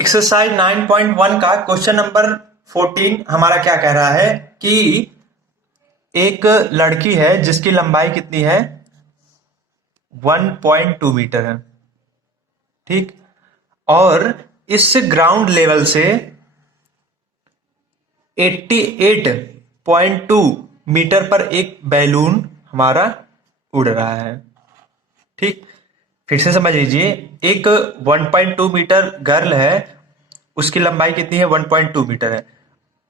Exercise 9.1 का question number 14 हमारा क्या कह रहा है कि एक लड़की है जिसकी लंबाई कितनी है 1.2 मीटर है। ठीक। और इस ग्राउंड लेवल से 88.2 मीटर पर एक बैलून हमारा उड़ रहा है। ठीक। फिर से समझ लीजिए, एक 1.2 मीटर गर्ल है, उसकी लंबाई कितनी है 1.2 मीटर है।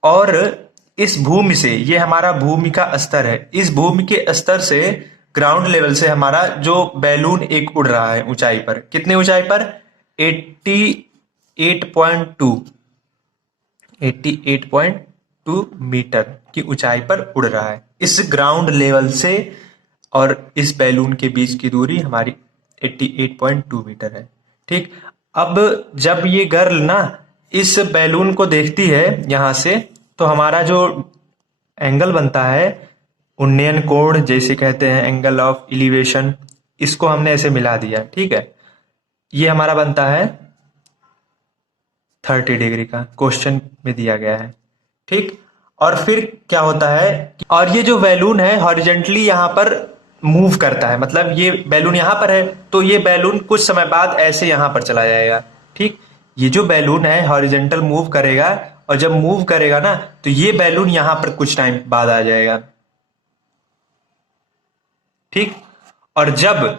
और इस भूमि से, ये हमारा भूमि का स्तर है, इस भूमि के स्तर से ग्राउंड लेवल से हमारा जो बैलून एक उड़ रहा है ऊंचाई पर, कितनी ऊंचाई पर 88.2 88.2 मीटर की ऊंचाई पर उड़ रहा है इस ग्राउंड लेवल से। और इस बैलून के बीच की दूरी हमारी 88.2 मीटर है। ठीक। अब जब ये गर्ल ना इस बैलून को देखती है यहां से, तो हमारा जो एंगल बनता है, उन्नयन कोण जैसे कहते हैं, एंगल ऑफ इलिवेशन, इसको हमने ऐसे मिला दिया। ठीक है, ये हमारा बनता है 30 डिग्री का, क्वेश्चन में दिया गया है। ठीक। और फिर क्या होता है, और ये जो बैलून है हॉरिजेंटली यहाँ पर मूव करता है, मतलब ये बैलून यहाँ पर है तो ये बैलून कुछ समय बाद ऐसे यहाँ पर चला जाएगा। ठीक। ये जो बैलून है हॉरिजेंटल मूव करेगा, और जब मूव करेगा ना तो ये बैलून यहाँ पर कुछ टाइम बाद आ जाएगा। ठीक। और जब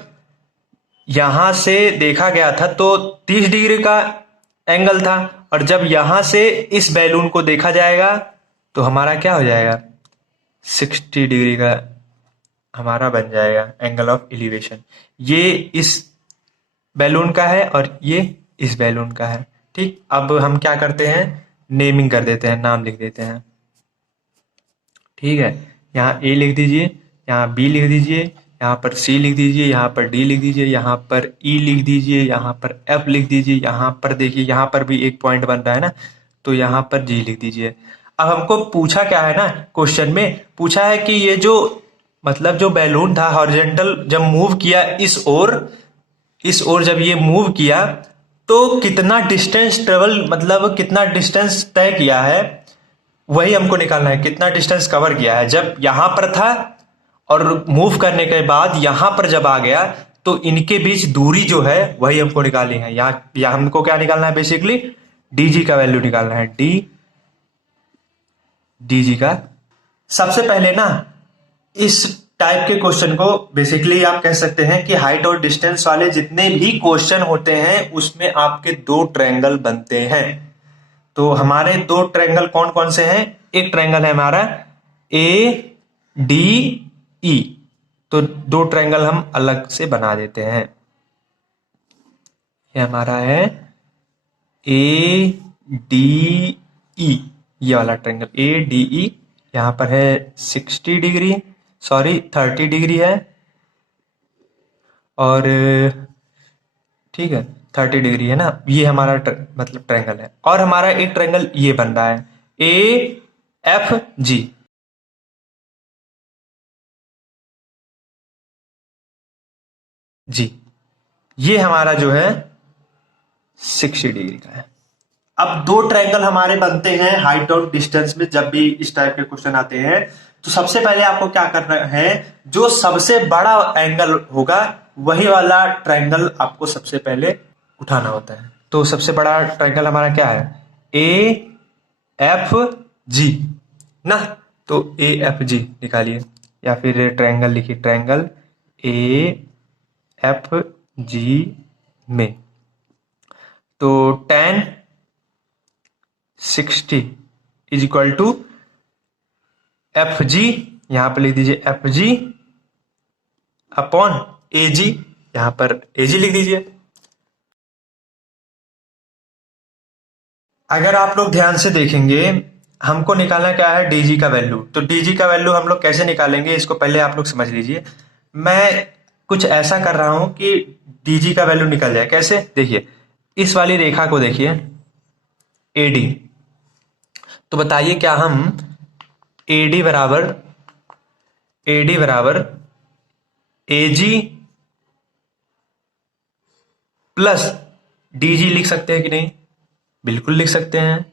यहां से देखा गया था तो 30 डिग्री का एंगल था, और जब यहां से इस बैलून को देखा जाएगा तो हमारा क्या हो जाएगा 60 डिग्री का हमारा बन जाएगा एंगल ऑफ एलिवेशन। ये इस बैलून का है और ये इस बैलून का है। ठीक। अब हम क्या करते हैं, नेमिंग कर देते हैं, नाम लिख देते हैं। ठीक है, यहाँ ए लिख दीजिए, यहाँ बी लिख दीजिए, यहाँ पर सी लिख दीजिए, यहाँ पर डी लिख दीजिए, यहाँ पर ई लिख दीजिए, यहाँ पर एफ लिख दीजिए, यहाँ पर देखिए यहाँ पर भी एक पॉइंट बन रहा है ना, तो यहाँ पर जी लिख दीजिए। अब हमको पूछा क्या है ना, क्वेश्चन में पूछा है कि ये जो मतलब जो बैलून था हॉरिजेंटल जब मूव किया इस ओर जब ये मूव किया तो कितना डिस्टेंस ट्रेवल, मतलब कितना डिस्टेंस तय किया है, वही हमको निकालना है। कितना डिस्टेंस कवर किया है जब यहां पर था और मूव करने के बाद यहां पर जब आ गया, तो इनके बीच दूरी जो है वही हमको निकालनी है। यहाँ हमको क्या निकालना है, बेसिकली डीजी का वैल्यू निकालना है, डीजी का। सबसे पहले ना इस टाइप के क्वेश्चन को बेसिकली आप कह सकते हैं कि हाइट और डिस्टेंस वाले जितने भी क्वेश्चन होते हैं उसमें आपके दो ट्रायंगल बनते हैं। तो हमारे दो ट्रायंगल कौन कौन से हैं, एक ट्रायंगल है हमारा ए डी ई, तो दो ट्रायंगल हम अलग से बना देते हैं। ये हमारा है ए डी ई, ये वाला ट्रायंगल ए डी ई, यहां पर है 60 डिग्री, सॉरी 30 डिग्री है, और ठीक है 30 डिग्री है ना, ये हमारा मतलब ट्रायंगल है। और हमारा एक ट्रायंगल ये बन रहा है ए एफ जी, जी ये हमारा जो है 60 डिग्री का है। अब दो ट्रायंगल हमारे बनते हैं हाइट और डिस्टेंस में, जब भी इस टाइप के क्वेश्चन आते हैं तो सबसे पहले आपको क्या करना है, जो सबसे बड़ा एंगल होगा वही वाला ट्रायंगल आपको सबसे पहले उठाना होता है। तो सबसे बड़ा ट्रायंगल हमारा क्या है, ए एफ जी ना, तो ए एफ जी निकालिए, या फिर ट्रायंगल लिखिए, ट्रायंगल ए एफ जी में। तो tan 60 is equal to F G, यहां पर लिख दीजिए एफ जी अपॉन ए जी, यहां पर ए जी लिख दीजिए। अगर आप लोग ध्यान से देखेंगे, हमको निकालना क्या है डीजी का वैल्यू। तो डीजी का वैल्यू हम लोग कैसे निकालेंगे, इसको पहले आप लोग समझ लीजिए। मैं कुछ ऐसा कर रहा हूं कि डीजी का वैल्यू निकल जाए। कैसे, देखिए इस वाली रेखा को देखिए एडी, तो बताइए क्या हम एडी बराबर एजी प्लस डीजी लिख सकते हैं कि नहीं। बिल्कुल लिख सकते हैं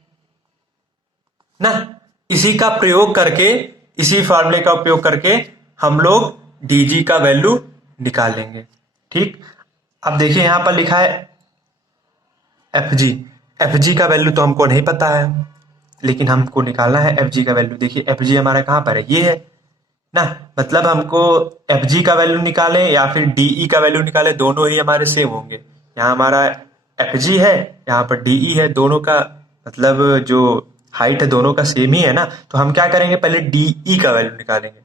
ना। इसी का प्रयोग करके, इसी फॉर्मूले का उपयोग करके हम लोग dg का वैल्यू निकाल लेंगे। ठीक, अब देखिए यहां पर लिखा है एफ जी का वैल्यू तो हमको नहीं पता है, लेकिन हमको निकालना है एफ जी का वैल्यू। देखिए एफ जी हमारा कहाँ पर है, ये है ना। मतलब हमको एफ जी का वैल्यू निकालें या फिर डीई का वैल्यू निकालें, दोनों ही हमारे सेम होंगे। यहाँ हमारा एफ जी है, यहाँ पर डीई है, दोनों का मतलब जो हाइट है दोनों का सेम ही है ना। तो हम क्या करेंगे, पहले डीई का वैल्यू निकालेंगे।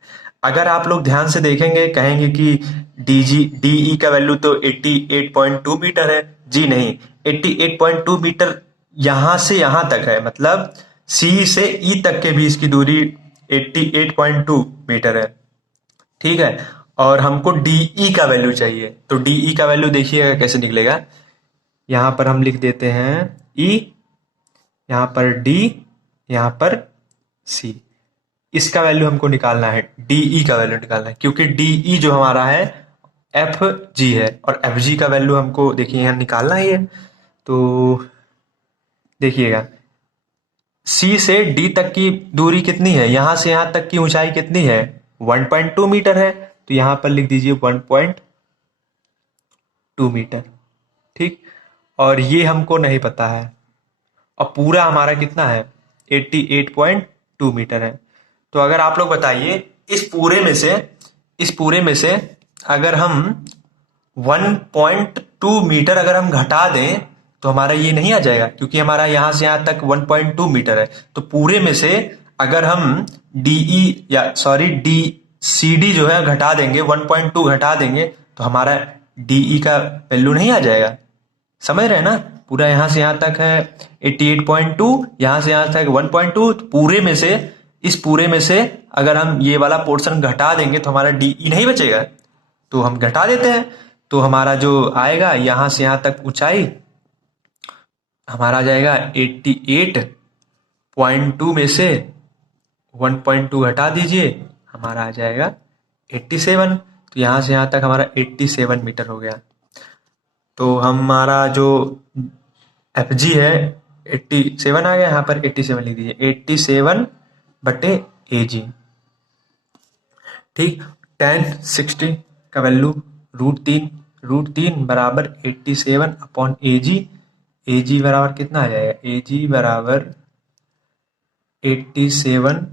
अगर आप लोग ध्यान से देखेंगे कहेंगे कि डीई का वैल्यू तो 88.2 मीटर है। जी नहीं, 88.2 मीटर यहां से यहां तक है, मतलब सी से ई तक के बीच की दूरी 88.2 मीटर है। ठीक है, और हमको डीई का वैल्यू चाहिए, तो डीई का वैल्यू देखिएगा कैसे निकलेगा। यहां पर हम लिख देते हैं ई, यहां पर डी, यहां पर सी। इसका वैल्यू हमको निकालना है, डीई का वैल्यू निकालना है, क्योंकि डीई जो हमारा है एफ जी है, और एफ जी का वैल्यू हमको देखिए यहाँ निकालना ही है। तो देखिएगा सी से डी तक की दूरी कितनी है, यहां से यहां तक की ऊंचाई कितनी है, 1.2 मीटर है। तो यहां पर लिख दीजिए 1.2 मीटर। ठीक, और ये हमको नहीं पता है, और पूरा हमारा कितना है, 88.2 मीटर है। तो अगर आप लोग बताइए इस पूरे में से अगर हम 1.2 मीटर अगर हम घटा दें तो हमारा ये नहीं आ जाएगा, क्योंकि हमारा यहां से यहां तक 1.2 मीटर है। तो पूरे में से अगर हम डीई या सॉरी डी सी डी जो है घटा देंगे, 1.2 घटा देंगे, तो हमारा डीई का वैल्यू नहीं आ जाएगा। समझ रहे हैं ना, पूरा यहां से यहां तक है 88.2, यहां से यहां तक 1.2, तो इस पूरे में से अगर हम ये वाला पोर्शन घटा देंगे तो हमारा डीई नहीं बचेगा। तो हम घटा देते हैं, तो हमारा जो आएगा यहां से यहां तक ऊंचाई हमारा आ जाएगा 88.2 में से 1.2 घटा दीजिए, हमारा आ जाएगा 87। तो यहां से यहां तक हमारा 87 मीटर हो गया। तो हमारा जो एफ जी है 87 आ गया, यहाँ पर 87 लिख दीजिए, 87 बटे ए जी। ठीक, tan 60 का वैल्यू √3 बराबर 87 अपॉन ए जी बराबर कितना आ जाएगा, ए जी बराबर 87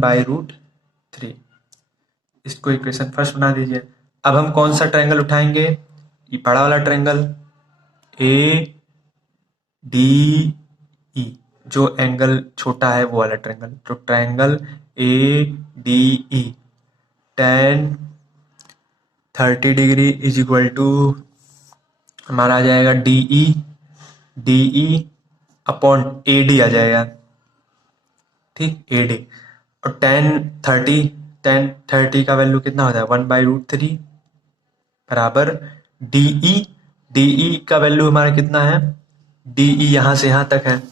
बाई √3। इसको इक्वेशन फर्स्ट बना दीजिए। अब हम कौन सा ट्रायंगल उठाएंगे, ये बड़ा वाला ट्रायंगल ए डी ई, जो एंगल छोटा है वो वाला ट्रायंगल। तो triangle A D E tan 30 degree is equal to हमारा आ जाएगा डीई अपॉन ए डी आ जाएगा। ठीक, ए डी, और tan 30 का वैल्यू कितना होता है, 1/√3 बराबर डीई का वैल्यू हमारा कितना है, डीई यहां से यहां तक है,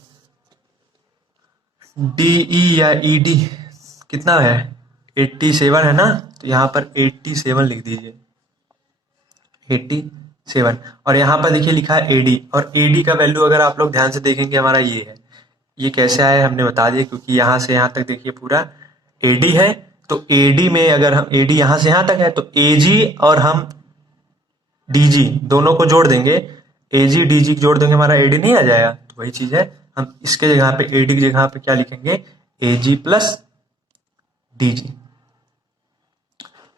डीई या ईडी कितना है 87 है ना। तो यहां पर 87 लिख दीजिए, 87। और यहां पर देखिए लिखा है एडी, और एडी का वैल्यू अगर आप लोग ध्यान से देखेंगे हमारा ये है। ये कैसे आया हमने बता दिया, क्योंकि यहां से यहां तक देखिए पूरा एडी है। तो एडी में अगर हम एडी यहां से यहां तक है तो एजी और हम डीजी दोनों को जोड़ देंगे, एजी डीजी जोड़ देंगे, हमारा एडी नहीं आ जाएगा। तो वही चीज है, हम इसके जगह पे एडी की जगह पे क्या लिखेंगे, एजी प्लस डीजी।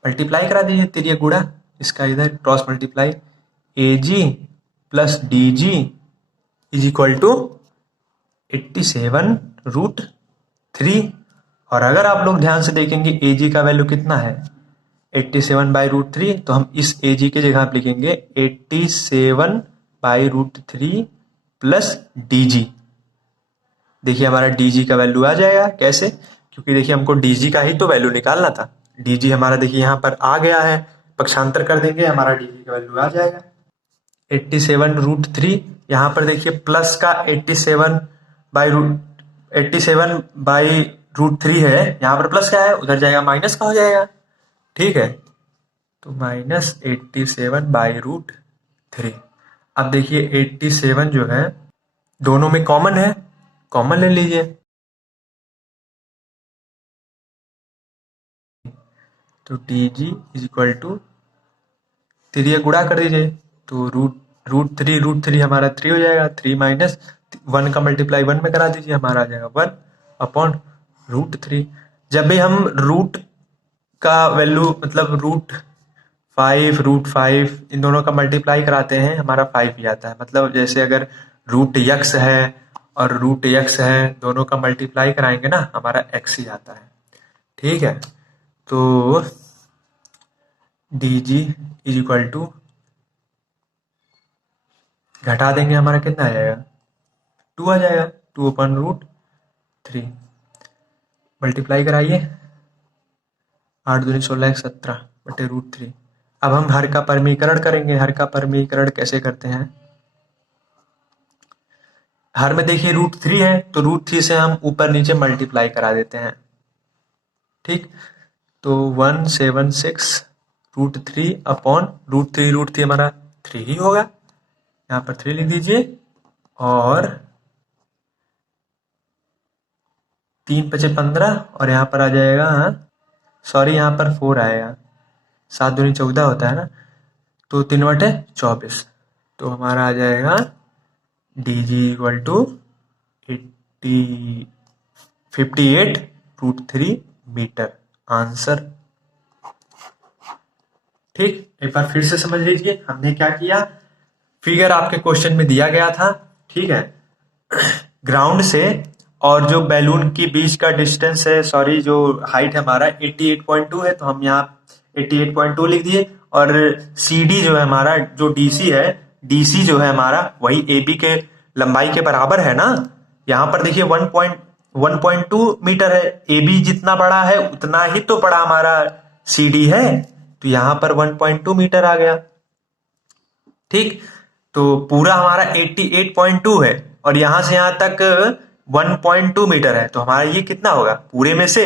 मल्टीप्लाई करा दीजिए, तिरिया गुड़ा इसका इधर cross multiply, AG plus DG is equal to 87√3। और अगर आप लोग ध्यान से देखेंगे एजी का वैल्यू कितना है 87/√3, तो हम इस एजी के जगह आप लिखेंगे 87/√3 प्लस डीजी। देखिए हमारा डीजी का वैल्यू आ जाएगा, कैसे, क्योंकि देखिए हमको डीजी का ही तो वैल्यू निकालना था। डीजी हमारा देखिए यहाँ पर आ गया है, पक्षांतर कर देंगे, हमारा डीजी का वैल्यू आ जाएगा 87√3। यहाँ पर देखिए प्लस का 87/√3 है, यहाँ पर प्लस क्या है, उधर जाएगा माइनस का हो जाएगा। ठीक है, तो -87/√3। अब देखिए 87 जो है दोनों में कॉमन है, कॉमन ले लीजिए। तो D G is equal to 3 गुणा कर दीजिए, तो रूट थ्री हमारा 3 हो जाएगा। 3 माइनस 1 का मल्टीप्लाई 1 में करा दीजिए, हमारा आ जाएगा 1 अपॉन रूट 3। जब भी हम रूट का वैल्यू मतलब रूट 5 इन दोनों का मल्टीप्लाई कराते हैं, हमारा 5 ही आता है। मतलब जैसे अगर रूट यक्स है और रूट यक्स है, दोनों का मल्टीप्लाई कराएंगे ना, हमारा एक्स ही आता है। ठीक है, तो D G is equal to घटा देंगे, हमारा कितना आ जाएगा 2 आ जाएगा। 2/√3 मल्टीप्लाई कराइए, 8 दूनी 16 17 बटे √3। अब हम हर का परमीकरण करेंगे। हर का परमीकरण कैसे करते हैं? हर में देखिए √3 है, तो √3 से हम ऊपर नीचे मल्टीप्लाई करा देते हैं। ठीक, तो 176 √3 अपॉन √3 हमारा 3 ही होगा, यहाँ पर 3 लिख दीजिए। और 3 पचे 15 और यहाँ पर आ जाएगा, सॉरी यहाँ पर 4 आएगा, 7 दूनी 14 होता है ना, तो 3/24। तो हमारा आ जाएगा D G equal to 58 √3 metre answer. ठीक, एक बार फिर से समझ लीजिए हमने क्या किया। फिगर आपके क्वेश्चन में दिया गया था, ठीक है, ग्राउंड से और जो बैलून की बीच का डिस्टेंस है, सॉरी जो हाइट है हमारा 88.2 है, तो हम यहाँ 88.2 लिख दिए। और CD जो है हमारा, जो DC है, DC जो है हमारा वही AB के लंबाई के बराबर है ना। यहाँ पर देखिए 1.2 मीटर है, AB जितना बड़ा है उतना ही तो बड़ा हमारा CD है, तो यहाँ पर 1.2 मीटर आ गया। ठीक, तो पूरा हमारा 88.2 है और यहां से यहां तक 1.2 मीटर है, तो हमारा ये कितना होगा, पूरे में से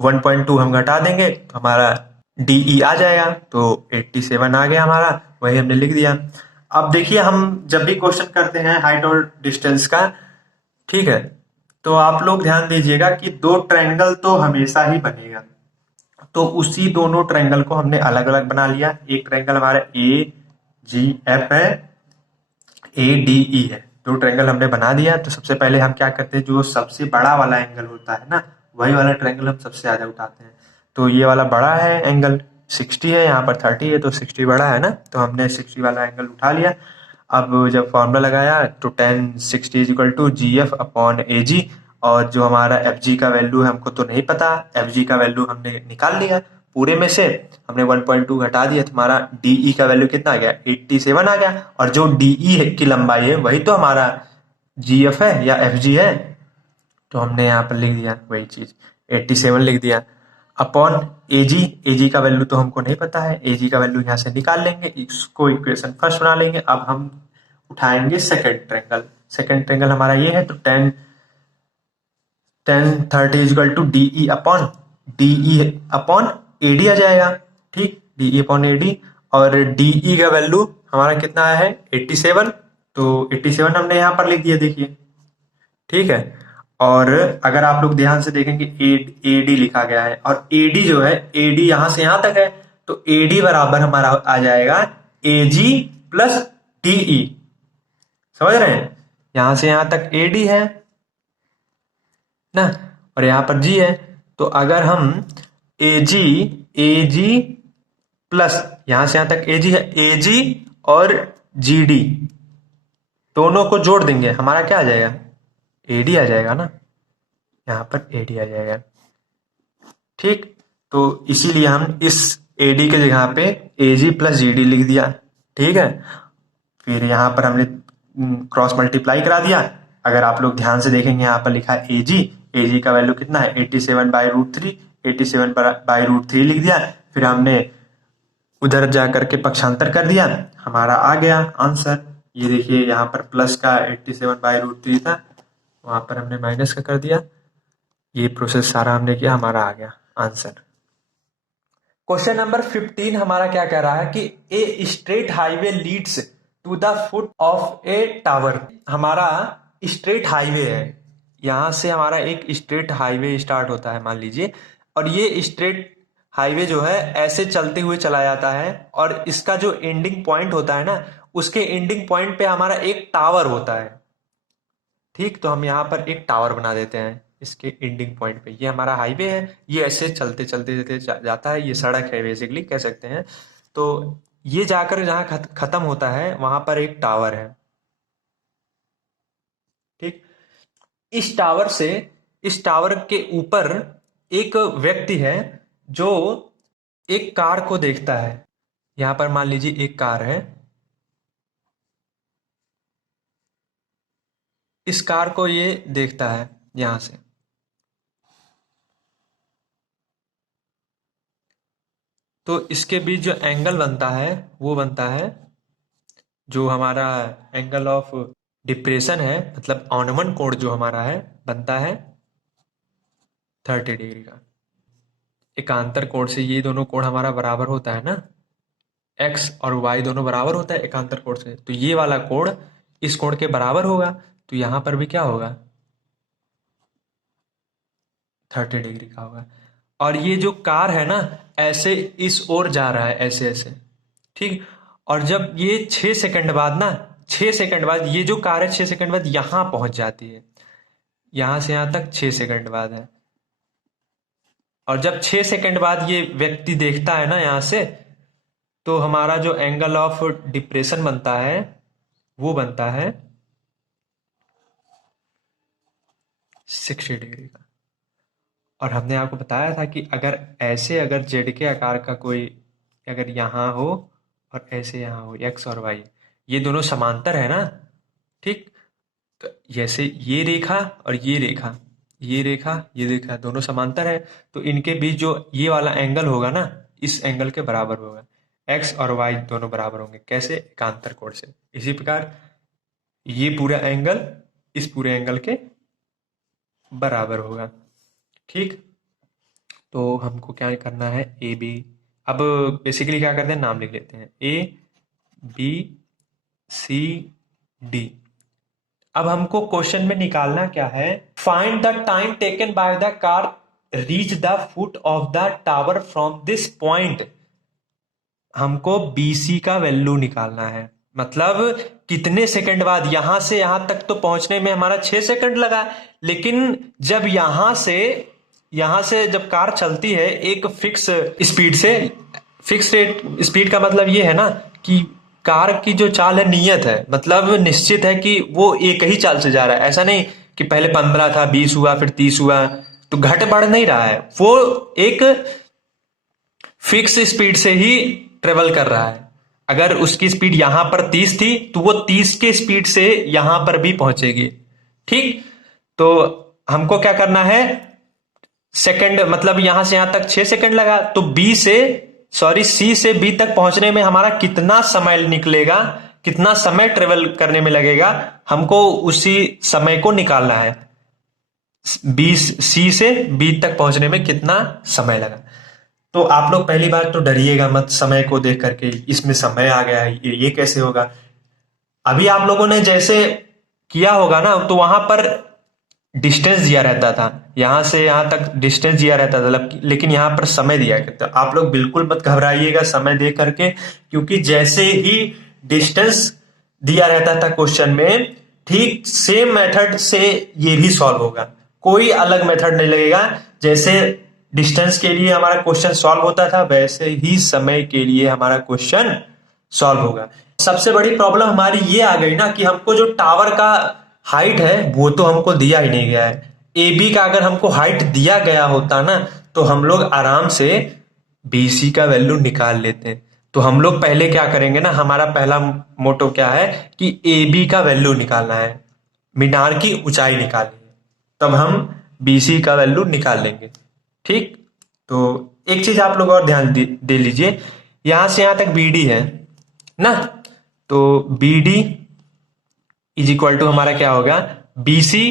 1.2 हम घटा देंगे तो हमारा DE आ जाएगा। तो 87 आ गया हमारा, वही हमने लिख दिया। अब देखिए हम जब भी क्वेश्चन करते हैं हाइट और डिस्टेंस का, ठीक है, तो आप लोग ध्यान दीजिएगा कि दो ट्रायंगल तो हमेशा ही बनेगा, तो उसी दोनों ट्रायंगल को हमने अलग अलग बना लिया। एक ट्रायंगल हमारा AGF है, ADE है, दो ट्रायंगल हमने बना दिया। तो सबसे पहले हम क्या करते हैं, जो सबसे बड़ा वाला एंगल होता है ना, वही वाला ट्रायंगल हम सबसे ज्यादा उठाते हैं। तो ये वाला बड़ा है एंगल 60 है, यहाँ पर 30 है, तो 60 बड़ा है ना, तो हमने 60 वाला एंगल उठा लिया। अब जब फॉर्मूला लगाया तो tan 60 is equal to GF upon AG, और जो हमारा FG का वैल्यू है हमको तो नहीं पता, FG का वैल्यू हमने निकाल लिया। पूरे में से हमने 1.2 घटा दिया, तो हमारा DE का वैल्यू कितना आ गया, 87 आ गया। और जो DE की लंबाई है वही तो हमारा GF है या FG है, तो हमने यहाँ पर लिख दिया वही चीज, 87 लिख दिया अपॉन AG का वैल्यू तो हमको नहीं पता है, AG का वैल्यू यहाँ से निकाल लेंगे, इसको इक्वेशन फर्स्ट बना लेंगे। अब हम उठाएंगे सेकंड ट्रायंगल। सेकंड ट्रायंगल हमारा ये है, तो tan 30 equal to DE upon AD आ जाएगा। ठीक, DE अपॉन AD, और DE का वैल्यू हमारा कितना आया है 87, तो 87 हमने यहाँ पर लिख दिया, देखिए। ठीक है, और अगर आप लोग ध्यान से देखेंगे AD लिखा गया है, और AD जो है, AD यहां से यहां तक है, तो AD बराबर हमारा आ जाएगा AG प्लस DE। समझ रहे हैं, यहां से यहां तक AD है ना, और यहां पर G है। तो अगर हम AG प्लस यहां से यहां तक AG है, AG और GD दोनों को जोड़ देंगे, हमारा क्या आ जाएगा, AD आ जाएगा ना, यहाँ पर AD आ जाएगा। ठीक, तो इसीलिए हम इस AD के जगह पे AG प्लस GD लिख दिया। ठीक है, फिर यहाँ पर हमने क्रॉस मल्टीप्लाई करा दिया। अगर आप लोग ध्यान से देखेंगे, यहाँ पर लिखा है AG का वैल्यू कितना है 87/√3, 87/√3 लिख दिया। फिर हमने उधर जा करके पक्षांतर कर दिया, हमारा आ गया आंसर। ये देखिए यहाँ पर प्लस का 87/√3 था, वहां पर हमने माइनस का कर दिया। ये प्रोसेस सारा हमने किया, हमारा आ गया आंसर। क्वेश्चन नंबर 15 हमारा क्या कह रहा है कि a straight highway leads to the foot of a tower. हमारा स्ट्रेट हाईवे है, यहां से हमारा एक स्ट्रेट हाईवे स्टार्ट होता है मान लीजिए, और ये स्ट्रेट हाईवे जो है ऐसे चलते हुए चला जाता है, और इसका जो एंडिंग पॉइंट होता है ना, उसके एंडिंग पॉइंट पे हमारा एक टावर होता है। ठीक, तो हम यहाँ पर एक टावर बना देते हैं इसके एंडिंग पॉइंट पे। ये हमारा हाईवे है, ये ऐसे चलते चलते चलते जाता है, ये सड़क है बेसिकली कह सकते हैं। तो ये जाकर जहाँ खत्म होता है वहां पर एक टावर है। ठीक, इस टावर से, इस टावर के ऊपर एक व्यक्ति है जो एक कार को देखता है। यहां पर मान लीजिए एक कार है, इस कार को ये देखता है यहां से। तो इसके बीच जो एंगल बनता है वो बनता है, जो हमारा एंगल ऑफ डिप्रेशन है, मतलब औनमन कोण जो हमारा है, बनता है 30 डिग्री का। एकांतर कोण से ये दोनों कोण हमारा बराबर होता है ना, एक्स और वाई दोनों बराबर होता है एकांतर कोण से, तो ये वाला कोण इस कोण के बराबर होगा, तो यहां पर भी क्या होगा, 30 डिग्री का होगा। और ये जो कार है ना, ऐसे इस ओर जा रहा है, ऐसे ऐसे। ठीक, और जब ये 6 सेकंड बाद ना, 6 सेकंड बाद ये जो कार है 6 सेकंड बाद यहां पहुंच जाती है, यहां से यहां तक 6 सेकंड बाद है। और जब 6 सेकंड बाद ये व्यक्ति देखता है ना यहां से, तो हमारा जो एंगल ऑफ डिप्रेशन बनता है वो बनता है 60 डिग्री का। और हमने आपको बताया था कि अगर ऐसे, अगर जेड के आकार का कोई अगर यहाँ हो और ऐसे यहाँ हो, एक्स और वाई ये दोनों समांतर है ना, ठीक, तो जैसे ये रेखा और ये रेखा, ये रेखा ये रेखा दोनों समांतर है, तो इनके बीच जो ये वाला एंगल होगा ना, इस एंगल के बराबर होगा। एक्स और वाई दोनों बराबर होंगे, कैसे, एकांतर कोण से। इसी प्रकार ये पूरा एंगल इस पूरे एंगल के बराबर होगा। ठीक, तो हमको क्या करना है, ए बी, अब बेसिकली क्या करते हैं, नाम लिख लेते हैं, ए बी सी डी। अब हमको क्वेश्चन में निकालना क्या है, find the time taken by the car reach the foot of the tower from this point. हमको बीसी का वैल्यू निकालना है, मतलब कितने सेकंड बाद, यहां से यहां तक तो पहुंचने में हमारा 6 सेकंड लगा, लेकिन जब यहां से जब कार चलती है एक फिक्स स्पीड से, फिक्स रेट स्पीड का मतलब ये है ना कि कार की जो चाल है नियत है, मतलब निश्चित है कि वो एक ही चाल से जा रहा है, ऐसा नहीं कि पहले 15 था 20 हुआ फिर 30 हुआ, तो घट बढ़ नहीं रहा है, वो एक फिक्स स्पीड से ही ट्रेवल कर रहा है। अगर उसकी स्पीड यहां पर 30 थी तो वो 30 के स्पीड से यहां पर भी पहुंचेगी। ठीक, तो हमको क्या करना है, सेकंड, मतलब यहां से यहां तक 6 सेकंड लगा, तो सी से बी तक पहुंचने में हमारा कितना समय निकलेगा, कितना समय ट्रेवल करने में लगेगा, हमको उसी समय को निकालना है। सी से बी तक पहुंचने में कितना समय लगा। तो आप लोग पहली बार तो डरिएगा मत समय को देख करके, इसमें समय आ गया है, ये कैसे होगा। अभी आप लोगों ने जैसे किया होगा ना, तो वहां पर डिस्टेंस दिया रहता था, यहां से यहां तक डिस्टेंस दिया रहता था, लेकिन यहां पर समय दिया गया था। आप लोग बिल्कुल मत घबराइएगा समय देख करके, क्योंकि जैसे ही डिस्टेंस दिया रहता था क्वेश्चन में, ठीक सेम मेथड से ये भी सॉल्व होगा, कोई अलग मेथड नहीं लगेगा। जैसे डिस्टेंस के लिए हमारा क्वेश्चन सॉल्व होता था, वैसे ही समय के लिए हमारा क्वेश्चन सॉल्व होगा। सबसे बड़ी प्रॉब्लम हमारी ये आ गई ना कि हमको जो टावर का हाइट है वो तो हमको दिया ही नहीं गया है। ए बी का अगर हमको हाइट दिया गया होता ना, तो हम लोग आराम से बीसी का वैल्यू निकाल लेते हैं। तो हम लोग पहले क्या करेंगे ना, हमारा पहला मोटो क्या है कि ए बी का वैल्यू निकालना है, मीनार की ऊंचाई निकालनी है, तब हम बीसी का वैल्यू निकाल लेंगे। ठीक, तो एक चीज आप लोग और ध्यान दे लीजिए, यहां से यहां तक बीडी है ना, तो बीडी इज इक्वल टू हमारा क्या होगा, बीसी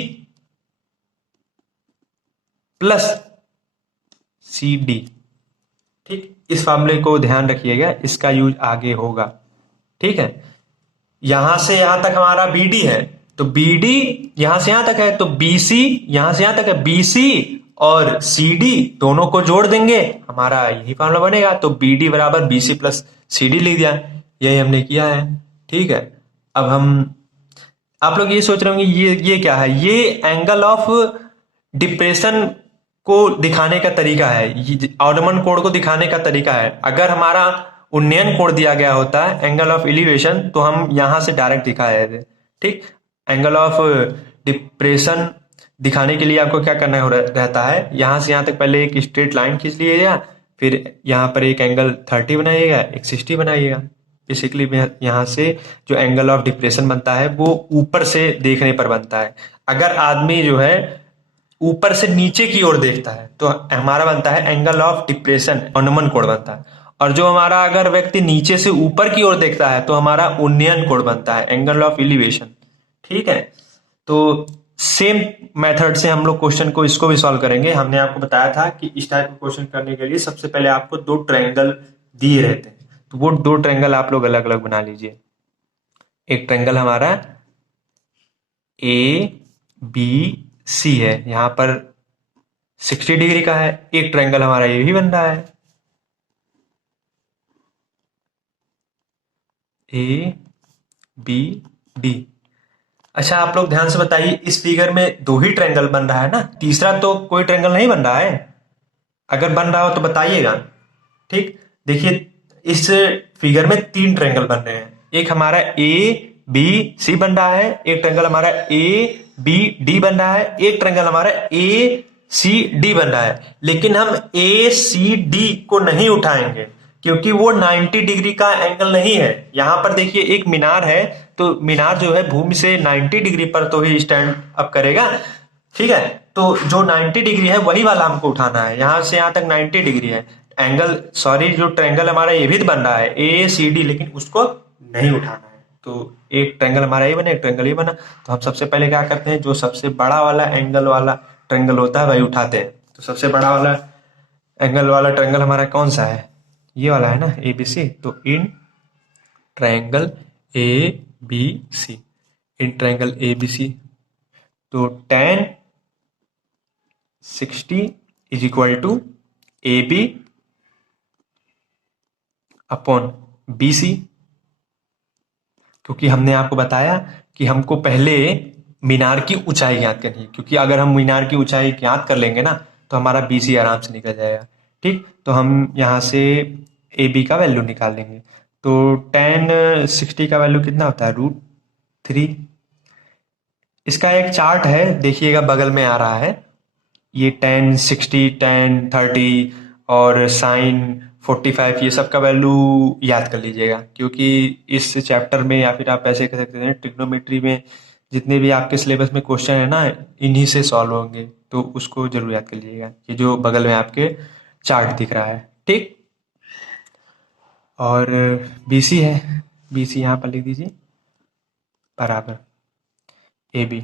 प्लस सी डी। ठीक, इस फॉर्मूले को ध्यान रखिएगा, इसका यूज आगे होगा। ठीक है, यहां से यहां तक हमारा BD है, तो BD यहां से यहां तक है, तो BC यहां से यहां तक है, BC और CD दोनों को जोड़ देंगे, हमारा यही फॉर्मूला बनेगा। तो BD बराबर BC प्लस CD लिख दिया, यही हमने किया है। ठीक है, अब हम, आप लोग ये सोच रहे होंगे ये क्या है, ये एंगल ऑफ डिप्रेशन को दिखाने का तरीका है, ऑडमन कोण को दिखाने का तरीका है। अगर हमारा उन्नयन कोण दिया गया होता है, एंगल ऑफ एलिवेशन, तो हम यहां से डायरेक्ट दिखा देते। ठीक, एंगल ऑफ डिप्रेशन दिखाने के लिए आपको क्या करना रहता है, यहां से यहां तक पहले एक स्ट्रेट लाइन खींच लीजिएगा, फिर यहाँ पर एक एंगल 30 बनाइएगा, एक 60 बनाइएगा। बेसिकली यहाँ से जो एंगल ऑफ डिप्रेशन बनता है वो ऊपर से देखने पर बनता है। अगर आदमी जो है ऊपर से नीचे की ओर देखता है तो हमारा बनता है एंगल ऑफ डिप्रेशन, अनुमान कोण बनता है। और जो हमारा अगर व्यक्ति नीचे से ऊपर की ओर देखता है तो हमारा उन्नयन कोण बनता है, एंगल ऑफ एलिवेशन। ठीक है, तो सेम मेथड से हम लोग क्वेश्चन को इसको भी सॉल्व करेंगे। हमने आपको बताया था कि इस टाइप का क्वेश्चन करने के लिए सबसे पहले आपको दो ट्रायंगल दिए रहते हैं, तो वो दो ट्रायंगल आप लोग अलग अलग बना लीजिए। एक ट्रायंगल हमारा ABC है, यहां पर 60 डिग्री का है। एक ट्रायंगल हमारा ये भी बन रहा है ABD। अच्छा, आप लोग ध्यान से बताइए, इस फिगर में दो ही ट्रायंगल बन रहा है ना, तीसरा तो कोई ट्रायंगल नहीं बन रहा है? अगर बन रहा हो तो बताइएगा। ठीक, देखिए इस फिगर में तीन ट्रायंगल बन रहे हैं, एक हमारा ABC बन रहा है, एक ट्रायंगल हमारा ABD बन रहा है, एक ट्रायंगल हमारा ACD बन रहा है। लेकिन हम ACD को नहीं उठाएंगे क्योंकि वो 90 डिग्री का एंगल नहीं है। यहां पर देखिए एक मीनार है, तो मीनार जो है भूमि से 90 डिग्री पर तो ही स्टैंड अप करेगा। ठीक है, तो जो 90 डिग्री है वही वाला हमको उठाना है, यहां से यहां तक 90 डिग्री है एंगल, सॉरी जो ट्रायंगल हमारा ये भी बन रहा है ACD, लेकिन उसको नहीं उठाना है। तो एक ट्रायंगल हमारा ये बना, एक ट्रायंगल ये बना, तो हम सबसे पहले क्या करते हैं, जो सबसे बड़ा वाला एंगल वाला ट्रायंगल होता है वही उठाते हैं। तो सबसे बड़ा वाला एंगल वाला ट्रायंगल हमारा कौन सा है, ये वाला है ना, ABC। तो in triangle ABC, in triangle ABC, तो tan 60 is equal to AB upon BC। क्योंकि हमने आपको बताया कि हमको पहले मीनार की ऊंचाई ज्ञात करनी है, क्योंकि अगर हम मीनार की ऊंचाई ज्ञात कर लेंगे ना तो हमारा BC आराम से निकल जाएगा। ठीक, तो हम यहाँ से AB का वैल्यू निकाल लेंगे। तो tan 60 का वैल्यू कितना होता है, √3। इसका एक चार्ट है, देखिएगा बगल में आ रहा है, ये tan 60, tan 30 और sin 45, ये सब का वैल्यू याद कर लीजिएगा, क्योंकि इस चैप्टर में या फिर आप ऐसे कह सकते हैं ट्रिग्नोमेट्री में जितने भी आपके सिलेबस में क्वेश्चन है ना, इन्हीं से सॉल्व होंगे, तो उसको जरूर याद कर लीजिएगा। ये जो बगल में आपके चार्ट दिख रहा है, ठीक। और BC है, BC यहाँ पर लिख दीजिए बराबर AB,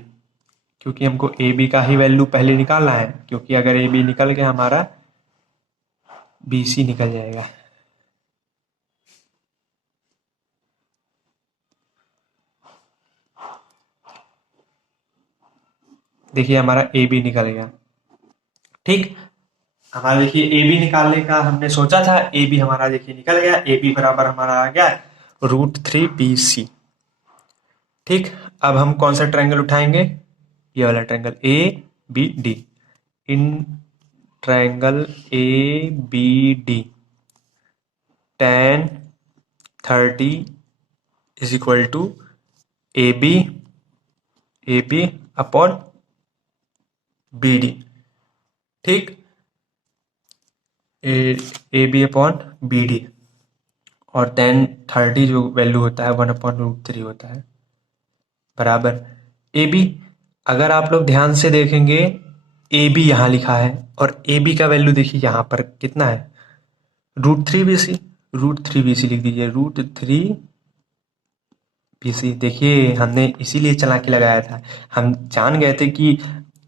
क्योंकि हमको AB का ही वैल्यू पहले निकालना है, क्योंकि अगर AB निकल गया हमारा BC निकल जाएगा। देखिए हमारा AB निकल गया। ठीक, हमारा देखिए AB निकालने का हमने सोचा था, AB हमारा देखिए निकल गया, AB बराबर हमारा आ गया √3BC। ठीक, अब हम कौन सा ट्रायंगल उठाएंगे, ये वाला triangle ABD। In triangle ABD tan 30 is equal to AB upon BD। ठीक, AB अपॉन BD, और tan 30 जो वैल्यू होता है 1/√3 होता है, बराबर AB। अगर आप लोग ध्यान से देखेंगे AB यहाँ लिखा है, और AB का वैल्यू देखिए यहाँ पर कितना है, √3BC, √3BC लिख दीजिए, √3BC। देखिए हमने इसीलिए चालाकी लगाया था, हम जान गए थे कि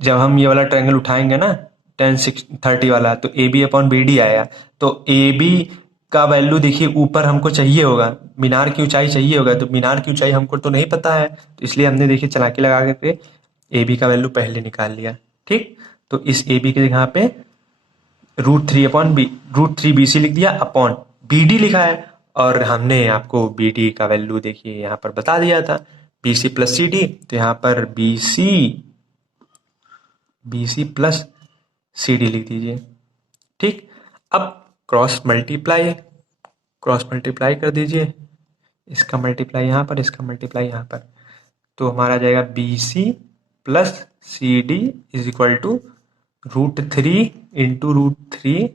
जब हम ये वाला ट्रायंगल उठाएंगे ना tan 30 वाला, तो AB अपॉन BD आया, तो AB का वैल्यू देखिए ऊपर हमको चाहिए होगा, मीनार की ऊंचाई चाहिए होगा, तो मीनार की ऊंचाई हमको तो नहीं पता है, तो इसलिए हमने देखिए चालाकी लगा के ए बी का वैल्यू पहले निकाल लिया। ठीक, तो इस ए बी के जगह पे √3 लिख दिया, अपॉन बी डी लिखा है, और हमने आपको बी डी का वैल्यू देखिए यहाँ पर बता दिया था, B C plus C D, तो यहाँ पर B C plus C D लिख दीजिए। ठीक, अब क्रॉस मल्टीप्लाई कर दीजिए, इसका मल्टीप्लाई यहाँ पर, इसका मल्टीप्लाई यहाँ पर, तो हमारा आ जाएगा B C plus C D is equal to √3 into √3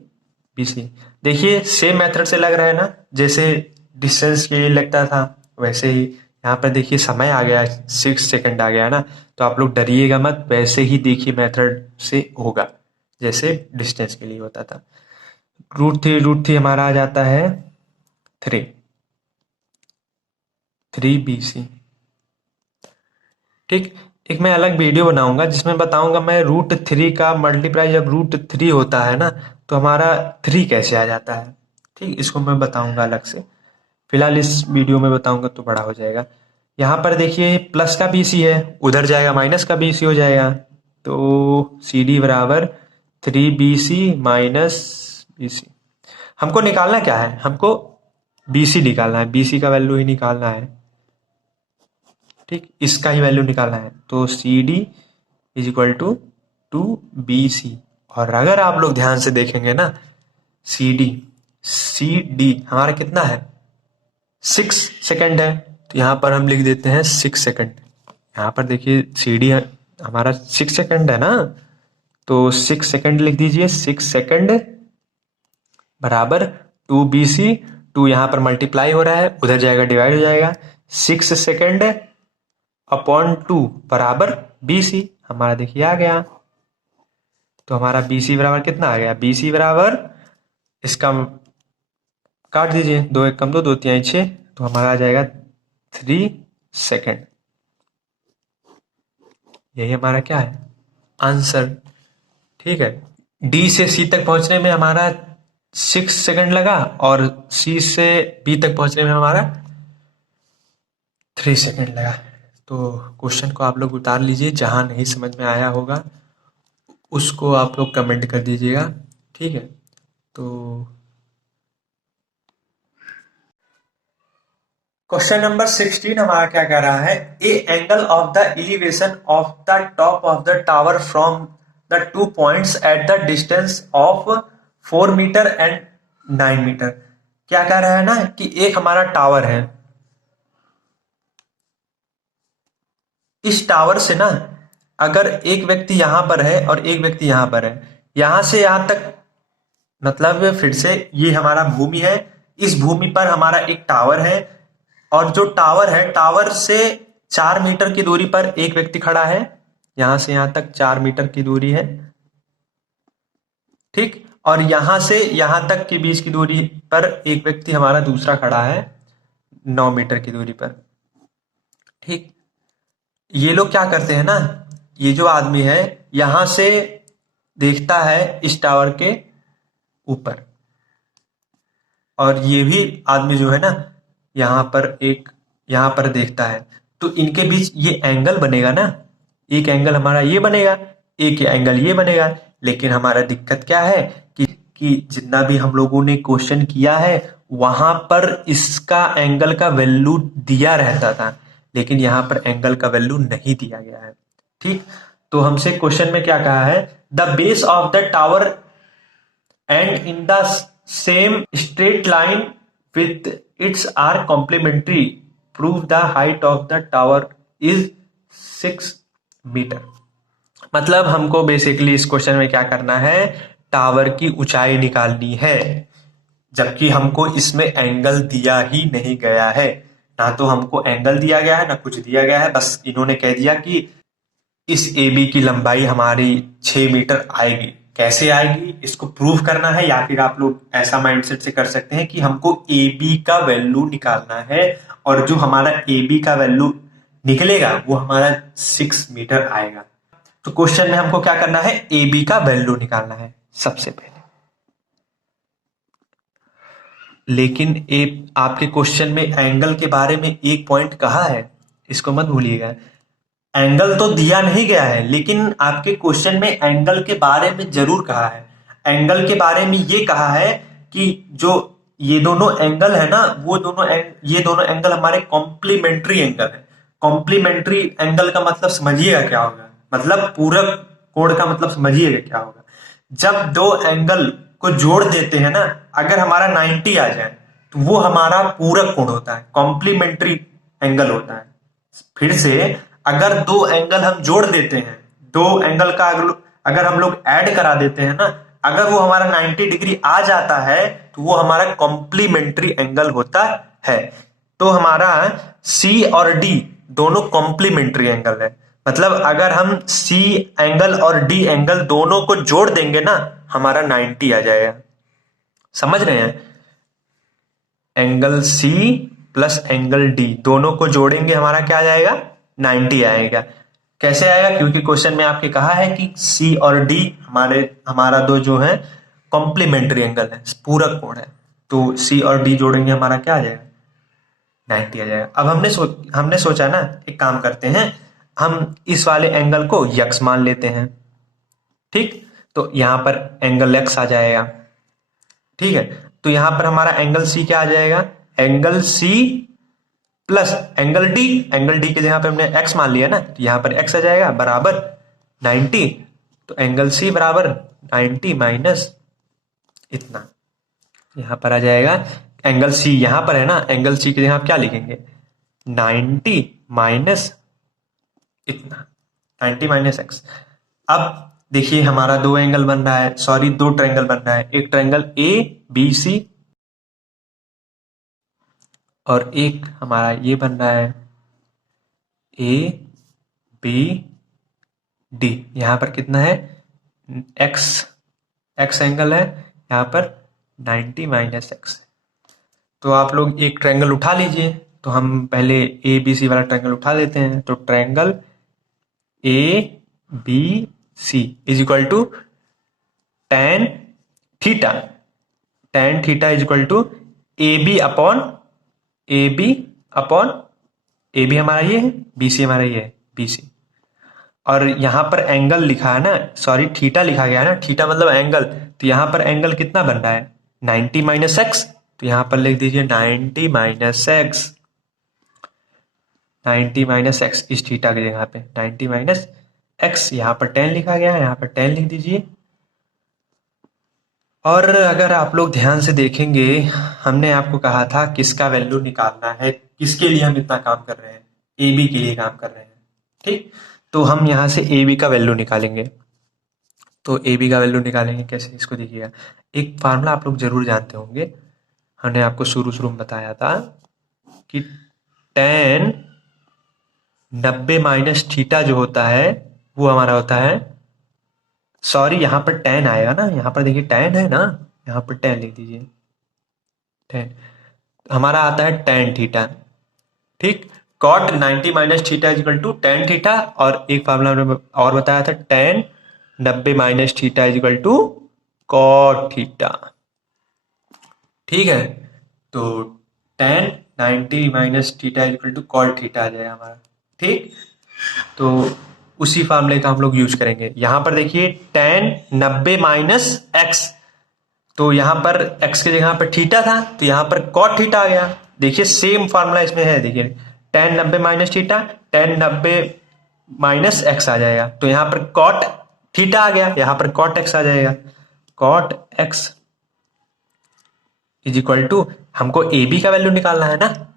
B C. देखिए सेम मेथड से लग रहा है ना, जैसे डिस्टेंस के लिए लगता था वैसे ही यहाँ पर देखिए समय आ गया, 6 सेकंड आ गया ना, तो आप लोग डरिएगा मत, वैसे ही देखिए मेथड से होगा जैसे डिस्टेंस के लिए होता था। √3 हमारा आ जाता है 3 बी सी। ठीक, एक मैं अलग वीडियो बनाऊंगा जिसमें बताऊंगा मैं √3 का मल्टीप्लाई जब √3 होता है ना तो हमारा 3 कैसे आ जाता है। ठीक, इसको मैं बताऊंगा अलग से, फिलहाल इस वीडियो में बताऊंगा तो बड़ा हो जाएगा। यहाँ पर देखिए प्लस का बी सी है, उधर जाएगा माइनस का बी सी हो जाएगा, तो सी डी बराबर 3 BC माइनस बी सी। हमको निकालना क्या है, हमको बी सी निकालना है, बी सी का वैल्यू ही निकालना है। ठीक, इसका ही वैल्यू निकालना है, तो C D is equal to 2BC। और अगर आप लोग ध्यान से देखेंगे ना, सी डी हमारा कितना है, 6 सेकंड है, तो यहाँ पर हम लिख देते हैं 6 सेकंड। यहाँ पर देखिए सी डी हमारा 6 सेकंड है ना, तो 6 सेकंड लिख दीजिए, 6 सेकंड बराबर 2BC। 2 यहाँ पर मल्टीप्लाई हो रहा है, उधर जाएगा डिवाइड हो जाएगा, 6 सेकंड अपॉन 2 बराबर BC। हमारा देखिए आ गया, तो हमारा BC बराबर कितना आ गया, BC बराबर, इसका काट दीजिए, 2 1 कम 2, 2 3 6, तो हमारा आ जाएगा 3 सेकंड। यही हमारा क्या है, आंसर। ठीक है, डी से सी तक पहुंचने में हमारा 6 सेकंड लगा, और सी से बी तक पहुंचने में हमारा 3 सेकंड लगा। तो क्वेश्चन को आप लोग उतार लीजिए, जहां नहीं समझ में आया होगा उसको आप लोग कमेंट कर दीजिएगा। ठीक है, तो क्वेश्चन नंबर 16 हमारा क्या कह रहा है, a angle of the elevation of the top of the tower from the 2 points at the distance of 4 metre and 9 metre. क्या कह रहा है ना कि एक हमारा टावर है, इस टावर से ना अगर एक व्यक्ति यहां पर है और एक व्यक्ति यहां पर है, यहां से यहां तक, मतलब फिर से ये हमारा भूमि है, इस भूमि पर हमारा एक टावर है, और जो टावर है, टावर से 4 मीटर की दूरी पर एक व्यक्ति खड़ा है, यहां से यहां तक 4 मीटर की दूरी है। ठीक, और यहां से यहां तक के बीच की दूरी पर एक व्यक्ति हमारा दूसरा खड़ा है 9 मीटर की दूरी पर। ठीक, ये लोग क्या करते हैं ना, ये जो आदमी है यहां से देखता है इस टावर के ऊपर, और ये भी आदमी जो है ना यहां पर देखता है, तो इनके बीच ये एंगल बनेगा ना, एक एंगल हमारा ये बनेगा, एक एंगल ये बनेगा। लेकिन हमारा दिक्कत क्या है कि जितना भी हम लोगों ने क्वेश्चन किया है वहां पर इसका एंगल का वैल्यू दिया रहता था, लेकिन यहां पर एंगल का वैल्यू नहीं दिया गया है। ठीक, तो हमसे क्वेश्चन में क्या कहा है, the base of the tower and in the same straight line with its are complementary, prove the height of the tower is 6 metre. मतलब हमको बेसिकली इस क्वेश्चन में क्या करना है, टावर की ऊंचाई निकालनी है, जबकि हमको इसमें एंगल दिया ही नहीं गया है, ना तो हमको एंगल दिया गया है ना कुछ दिया गया है, बस इन्होंने कह दिया कि इस ए बी की लंबाई हमारी 6 मीटर आएगी। कैसे आएगी इसको प्रूव करना है, या फिर आप लोग ऐसा माइंडसेट से कर सकते हैं कि हमको ए बी का वैल्यू निकालना है, और जो हमारा ए बी का वैल्यू निकलेगा वो हमारा 6 मीटर आएगा। तो क्वेश्चन में हमको क्या करना है, ए बी का वैल्यू निकालना है सबसे पहले। लेकिन आपके क्वेश्चन में एंगल के बारे में एक पॉइंट कहा है, इसको मत भूलिएगा। एंगल तो दिया नहीं गया है, लेकिन आपके क्वेश्चन में एंगल के बारे में जरूर कहा है। एंगल के बारे में ये कहा है कि जो ये दोनों एंगल है ना, ये दोनों एंगल हमारे कॉम्प्लीमेंट्री एंगल है। कॉम्प्लीमेंट्री एंगल का मतलब समझिएगा क्या होगा, मतलब पूरक कोण का मतलब समझिएगा क्या होगा। जब दो एंगल को जोड़ देते हैं ना, अगर हमारा 90 आ जाए तो वो हमारा पूरक कोण होता है, कॉम्प्लीमेंट्री एंगल होता है। फिर से, अगर दो एंगल हम जोड़ देते हैं, दो एंगल का अगर हम लोग ऐड करा देते हैं ना, अगर वो हमारा 90 डिग्री आ जाता है तो वो हमारा कॉम्प्लीमेंट्री एंगल होता है। तो हमारा सी और डी दोनों कॉम्प्लीमेंट्री एंगल है। मतलब अगर हम सी एंगल और डी एंगल दोनों को जोड़ देंगे ना, हमारा 90 आ जाएगा। समझ रहे हैं? Angle C plus angle D दोनों को जोड़ेंगे, हमारा क्या आ जाएगा? 90 आएगा। कैसे आएगा? क्योंकि क्वेश्चन में आपके कहा है कि सी और डी हमारा दो जो है कॉम्प्लीमेंट्री एंगल है, पूरक कोण है। तो सी और डी जोड़ेंगे, हमारा क्या आ जाएगा? 90 आ जाएगा। अब हमने सोचा ना, एक काम करते हैं, हम इस वाले एंगल को यक्स मान लेते हैं। ठीक, तो यहां पर एंगल एक्स आ जाएगा। ठीक है, तो यहां पर हमारा एंगल सी क्या आ जाएगा? Angle C plus angle D के जगह पे हमने एक्स मान लिया ना, तो यहां पर एक्स आ जाएगा बराबर 90। तो एंगल सी बराबर 90 माइनस इतना, यहां पर आ जाएगा। एंगल सी यहां पर है ना, एंगल सी की जगह आप क्या लिखेंगे? 90 माइनस इतना, 90 माइनस एक्स। अब देखिए हमारा दो एंगल बन रहा है, सॉरी दो ट्रायंगल बन रहा है। एक ट्रायंगल ए बी सी और एक हमारा ये बन रहा है ए बी डी। यहां पर कितना है? एक्स, एक्स एंगल है यहां पर 90 माइनस एक्स। तो आप लोग एक ट्रायंगल उठा लीजिए। तो हम पहले ए बी सी वाला ट्रायंगल उठा लेते हैं। तो triangle A B C is equal to tan theta, tan theta is equal to A B upon A B upon A B हमारा ये है, बी सी हमारा ये है, बी सी। और यहां पर एंगल लिखा है ना, सॉरी थीटा लिखा गया है ना, थीटा मतलब एंगल। तो यहां पर एंगल कितना बन रहा है? 90 माइनस एक्स। तो यहां पर लिख दीजिए 90 माइनस एक्स, 90 माइनस एक्स इस थीटा की जगह पे 90 माइनस एक्स। यहां पर 10 लिखा गया है, यहां पर 10 लिख दीजिए। और अगर आप लोग ध्यान से देखेंगे, हमने आपको कहा था किसका वैल्यू निकालना है, किसके लिए हम इतना काम कर रहे हैं? ए बी के लिए काम कर रहे हैं। ठीक, तो हम यहां से ए बी का वैल्यू निकालेंगे। तो ए बी का वैल्यू निकालेंगे कैसे, इसको देखिएगा। एक फार्मूला आप लोग जरूर जानते होंगे, हमने आपको शुरू शुरू में बताया था कि टेन 90 माइनस थीटा जो होता है वो हमारा होता है, सॉरी यहाँ पर टेन आएगा ना, यहाँ पर देखिए टेन है ना, यहाँ पर टेन लिख दीजिए। टेन हमारा आता है टेन थीटा। ठीक, cot 90 minus theta equal to tan theta. और एक फार्मूला हमने और बताया था, tan 90 minus theta equal to cot theta. ठीक है, तो tan 90 minus theta equal to cot theta आ जाएगा हमारा। ठीक, तो उसी फार्मूले का हम लोग यूज करेंगे। यहां पर देखिए टेन 90 माइनस एक्स, तो यहां पर x की जगह पर थीटा था, तो यहां पर कॉट थीटा आ गया। देखिए सेम फार्मूला इसमें है, देखिए tan 90 minus theta, tan 90 minus x आ जाएगा। तो यहां पर कॉट थीटा आ गया, यहां पर कॉट एक्स आ जाएगा। Cot x is equal to, हमको ए बी का वैल्यू निकालना है ना,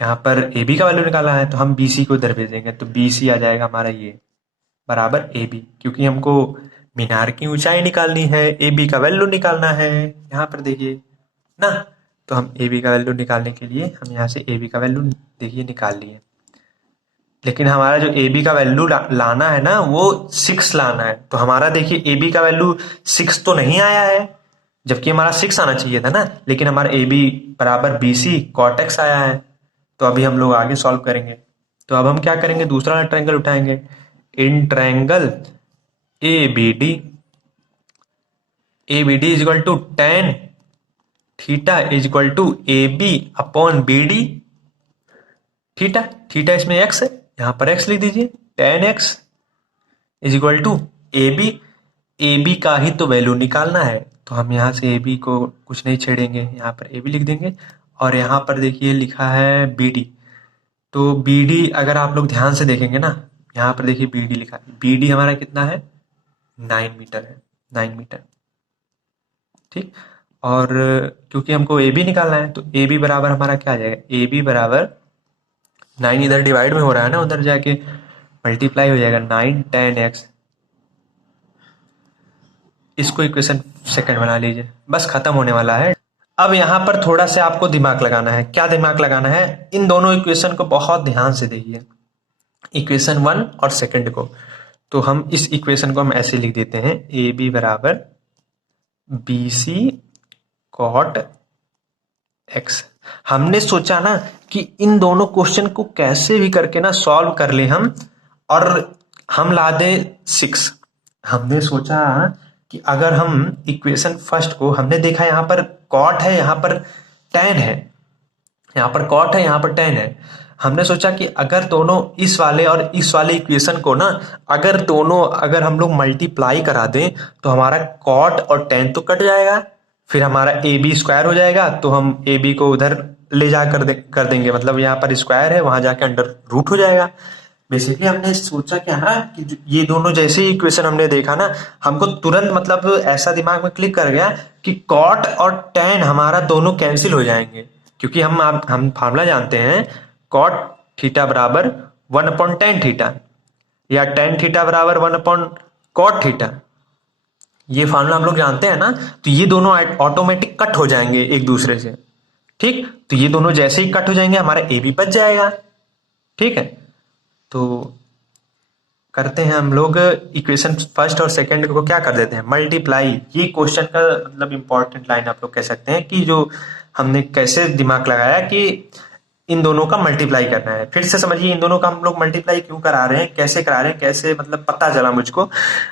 यहाँ पर ए बी का वैल्यू निकालना है, तो हम बी सी को इधर भेजेंगे। तो बी सी आ जाएगा हमारा ये बराबर ए बी, क्योंकि हमको मीनार की ऊंचाई निकालनी है, ए बी का वैल्यू निकालना है। यहाँ पर देखिए ना, तो हम ए बी का वैल्यू निकालने के लिए हम यहाँ से ए बी का वैल्यू देखिए निकाल लिए। लेकिन हमारा जो ए बी का वैल्यू लाना है ना, वो 6 लाना है। तो हमारा देखिए ए बी का वैल्यू 6 तो नहीं आया है, जबकि हमारा 6 आना चाहिए था ना। लेकिन हमारा ए बी बराबर बी सी कॉट एक्स आया है। तो अभी हम लोग आगे सॉल्व करेंगे। तो अब हम क्या करेंगे, दूसरा ट्रायंगल उठाएंगे। In triangle A B D, A B D is equal to tan theta is equal to A B upon B D. Theta theta इसमें एक्स है, यहां पर एक्स लिख दीजिए। Tan x is equal to A B का ही तो value निकालना है, तो हम यहाँ से ए बी को कुछ नहीं छेड़ेंगे, यहाँ पर ए बी लिख देंगे। और यहाँ पर देखिए लिखा है बी डी, तो बी डी अगर आप लोग ध्यान से देखेंगे ना, यहाँ पर देखिए बी डी लिखा है, बी डी हमारा कितना है 9 मीटर है, 9 मीटर। ठीक, और क्योंकि हमको ए बी निकालना है तो ए बी बराबर हमारा क्या आ जाएगा, ए बी बराबर 9 इधर डिवाइड में हो रहा है ना, उधर जाके मल्टीप्लाई हो जाएगा 9 10 एक्स। इसको इक्वेशन सेकंड बना लीजिए, बस खत्म होने वाला है। अब यहां पर थोड़ा सा आपको दिमाग लगाना है। क्या दिमाग लगाना है, इन दोनों इक्वेशन को बहुत ध्यान से देखिए, इक्वेशन 1 और सेकंड को। तो हम इस इक्वेशन को हम ऐसे लिख देते हैं, ए बी बराबर बी सी कॉट एक्स। हमने सोचा ना कि इन दोनों क्वेश्चन को कैसे भी करके ना सॉल्व कर ले हम, और हम ला दे 6। हमने सोचा कि अगर हम इक्वेशन फर्स्ट को, हमने देखा यहाँ पर कॉट है, यहाँ पर टेन है, यहाँ पर कॉट है, यहाँ पर टेन है। हमने सोचा कि अगर दोनों इस वाले और इस वाले इक्वेशन को ना, अगर दोनों अगर हम लोग मल्टीप्लाई करा दें तो हमारा कॉट और टेन तो कट जाएगा, फिर हमारा ए बी स्क्वायर हो जाएगा, तो हम ए बी को उधर ले जा कर देंगे, मतलब यहाँ पर स्क्वायर है, वहां जाके अंडर रूट हो जाएगा। बेसिकली हमने सोचा क्या ना कि ये दोनों जैसे ही इक्वेशन हमने देखा ना, हमको तुरंत मतलब ऐसा दिमाग में क्लिक कर गया कि कॉट और टेन हमारा दोनों कैंसिल हो जाएंगे, क्योंकि हम फार्मूला जानते हैं, कॉट थीटा बराबर 1/tan थीटा, या tan थीटा बराबर 1/cot थीटा। ये फार्मूला हम लोग जानते हैं ना, तो ये दोनों ऑटोमेटिक कट हो जाएंगे एक दूसरे से। ठीक, तो ये दोनों जैसे ही कट हो जाएंगे हमारा ए बी बच जाएगा। ठीक है, तो करते हैं हम लोग इक्वेशन फर्स्ट और सेकंड को क्या कर देते हैं, मल्टीप्लाई। ये क्वेश्चन का मतलब इंपॉर्टेंट लाइन आप लोग कह सकते हैं कि जो हमने कैसे दिमाग लगाया कि इन दोनों का मल्टीप्लाई करना है। फिर से समझिए, इन दोनों का हम लोग मल्टीप्लाई क्यों करा रहे हैं, कैसे करा रहे हैं, कैसे मतलब पता चला मुझको।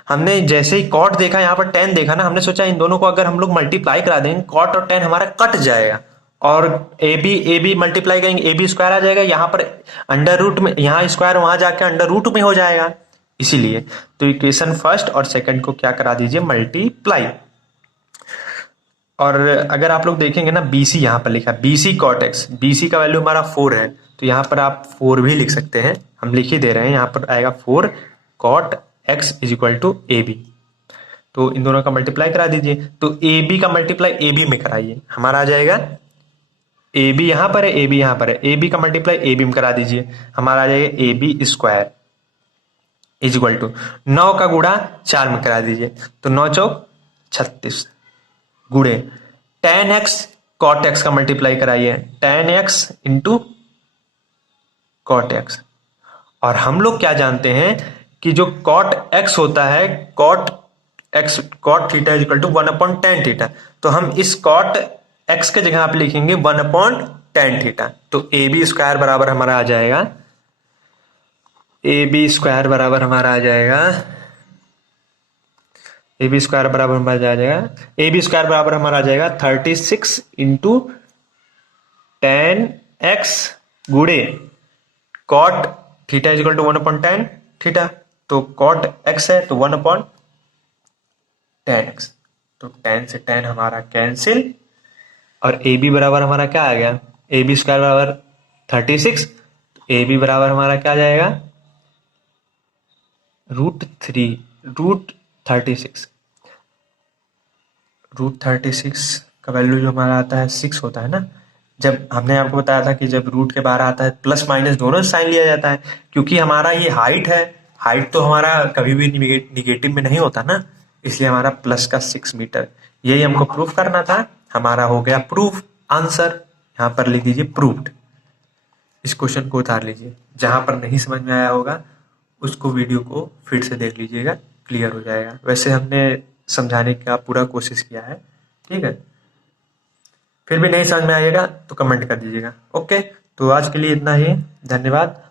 हमने जैसे ही कॉट देखा, यहाँ पर टेन देखा ना, हमने सोचा इन दोनों को अगर हम लोग मल्टीप्लाई करा देंगे, कॉट और टेन हमारा कट जाएगा, और ए बी मल्टीप्लाई करेंगे, ए बी स्क्वायर आ जाएगा, यहाँ पर अंडर रूट में, यहाँ स्क्वायर वहां जाके अंडर रूट में हो जाएगा, इसीलिए। तो इक्वेशन फर्स्ट और सेकंड को क्या करा दीजिए, मल्टीप्लाई। और अगर आप लोग देखेंगे ना, BC यहाँ पर लिखा है, BC कॉट एक्स, BC का वैल्यू हमारा 4 है, तो यहाँ पर आप 4 भी लिख सकते हैं, हम लिख ही दे रहे हैं, यहाँ पर आएगा 4 cot x is equal to A B. तो इन दोनों का मल्टीप्लाई करा दीजिए, तो ए बी का मल्टीप्लाई ए बी में कराइए, हमारा आ जाएगा ए बी यहाँ पर है, ए बी यहाँ पर है, ए बी का मल्टीप्लाई ए बी में करा दीजिए, हमारा आ जाएगा A B square is equal to 9 का गुणा 4 में करा दीजिए, तो 9 चौक 36 गुणे tan x cot x का मल्टीप्लाई कराइए, tan x into cot x. और हम लोग क्या जानते हैं कि जो cot x होता है, cot theta is equal to 1/tan theta, तो हम इस cot x के जगह आप लिखेंगे 1/tan थीटा। तो ए बी स्क्वायर बराबर हमारा आ जाएगा, ए बी स्क्वायर बराबर हमारा आ जाएगा, ए बी स्क्वायर बराबर हमारा आ जाएगा, ए बी स्क्वायर बराबर हमारा आ जाएगा 36 इंटू tan x गुणे cot theta is equal to 1/tan theta, तो कॉट x है तो 1/tan x, तो tan से tan हमारा कैंसिल, और ए बी बराबर हमारा क्या आ गया, ए बी स्क्वायर बराबर 36, ए बी बराबर हमारा क्या आ जाएगा, √36 का वैल्यू जो हमारा आता है 6 होता है ना। जब हमने आपको बताया था कि जब रूट के बाहर आता है प्लस माइनस दोनों साइन लिया जाता है, क्योंकि हमारा ये हाइट है, हाइट तो हमारा कभी भी निगेटिव में नहीं होता ना, इसलिए हमारा प्लस का 6 मीटर, यही हमको प्रूफ करना था। हमारा हो गया प्रूफ, आंसर यहाँ पर लिख दीजिए प्रूफ्ड। इस क्वेश्चन को उतार लीजिए, जहां पर नहीं समझ में आया होगा उसको वीडियो को फिर से देख लीजिएगा, क्लियर हो जाएगा। वैसे हमने समझाने का पूरा कोशिश किया है, ठीक है। फिर भी नहीं समझ में आएगा तो कमेंट कर दीजिएगा। ओके, तो आज के लिए इतना ही, धन्यवाद।